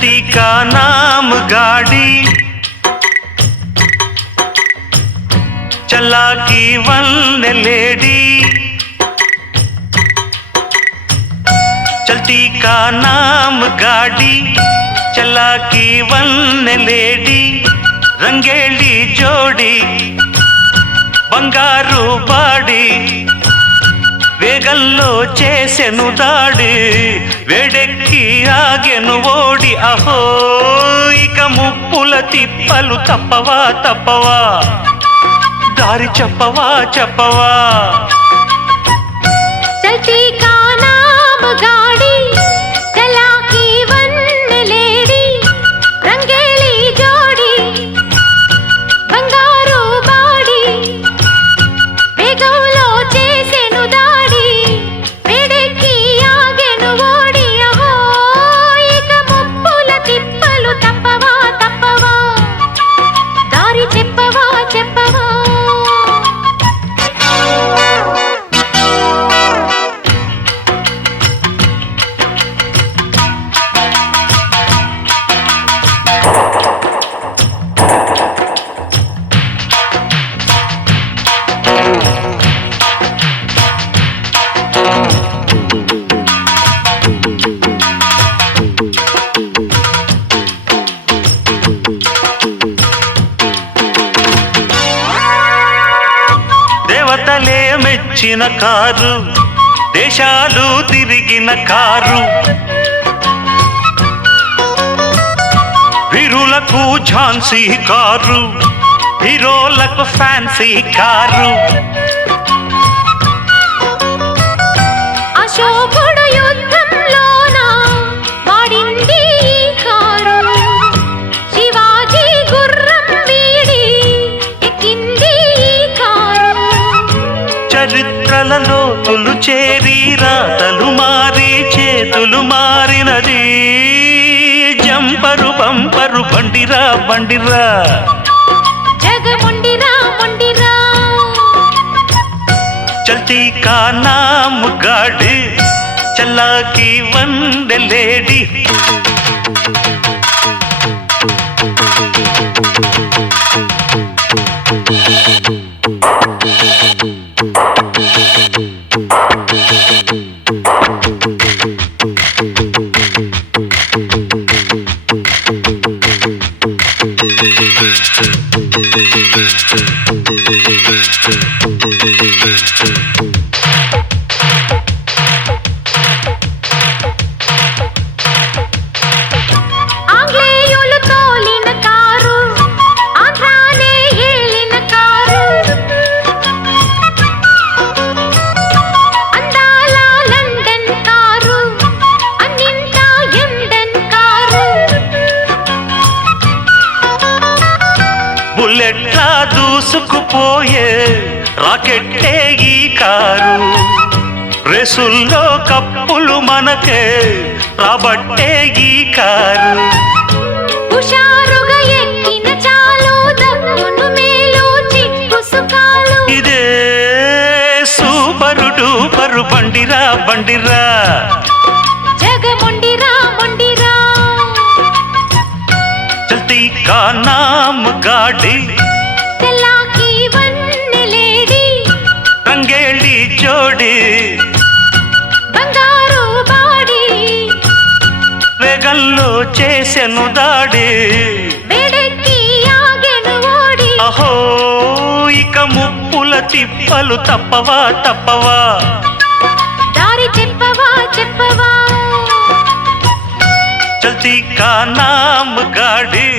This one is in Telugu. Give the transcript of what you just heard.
चलती का नाम गाड़ी चला की वन लेडी चलती का नाम गाड़ी चला की वन लेडी రంగేళి జోడి బంగారు బాడి వేగంలో చేసెను దాడి వేడెక్కి ఆగెను ఓడి అహో ఇక ముప్పుల తిప్పలు తప్పవా తప్పవా దారి చెప్పవా చెప్పవా చల్తీ కా నామ్ గాడి చలా కీ వన్ లేడీ రంగేళి జోడి బంగారు బాడి వేగంలో చేసెను దాడి వేడెక్కి ఆగెను ఓడి అహో ఇక ముప్పుల తిప్పలు తప్పవా తప్పవా దారి చెప్పవా చెప్పవా దేవతలే మెచ్చిన కారు దేశాలు తిరిగిన కారు వీరులకు ఝాన్సీ కారు హీరోలకు ఫ్యాన్సీ కారు అశోకుడు యుద్ధంలోన వాడింది ఈ కారు శివాజీ గుర్రం వీడి ఎక్కింది ఈ కారు చరిత్రలలో తొలు చేరి రాతలు మారి చేతులు మారినది జంపరు బంపరు బండిరా బండిరా జగముండిరా ముండిరా चलती का नाम गाड़ी चला की वन लेडी ఆంగ్లేయులు తోలిన కారు ఆంధ్రానే ఏలిన కారు అందాల లండన్ కారు అన్నింటా ఎండన్ కారు బుల్లెట్లా దూసుకుపోయే రాకెట్టే ఈ కారు రేసుల్లో కప్పులు మనకే రాబట్టే ఈ కారు హుషారుగా ఎక్కిన చాలు దక్కును మేలు చిక్కు సుఖాలు ఇదే సూపరు డూపరు బండిరా బండిరా జగముండిరా ముండిరా चलती का नाम गाड़ी చలా కీ వన్ లేడీ రంగేళి జోడి బంగారు బాడి వేగంలో చేసెను దాడి వేడెక్కి ఆగెను ఓడి అహో ఇక ముప్పుల తిప్పలు తప్పవా తప్పవా దారి చెప్పవా చెప్పవా चलती का नाम गाड़ी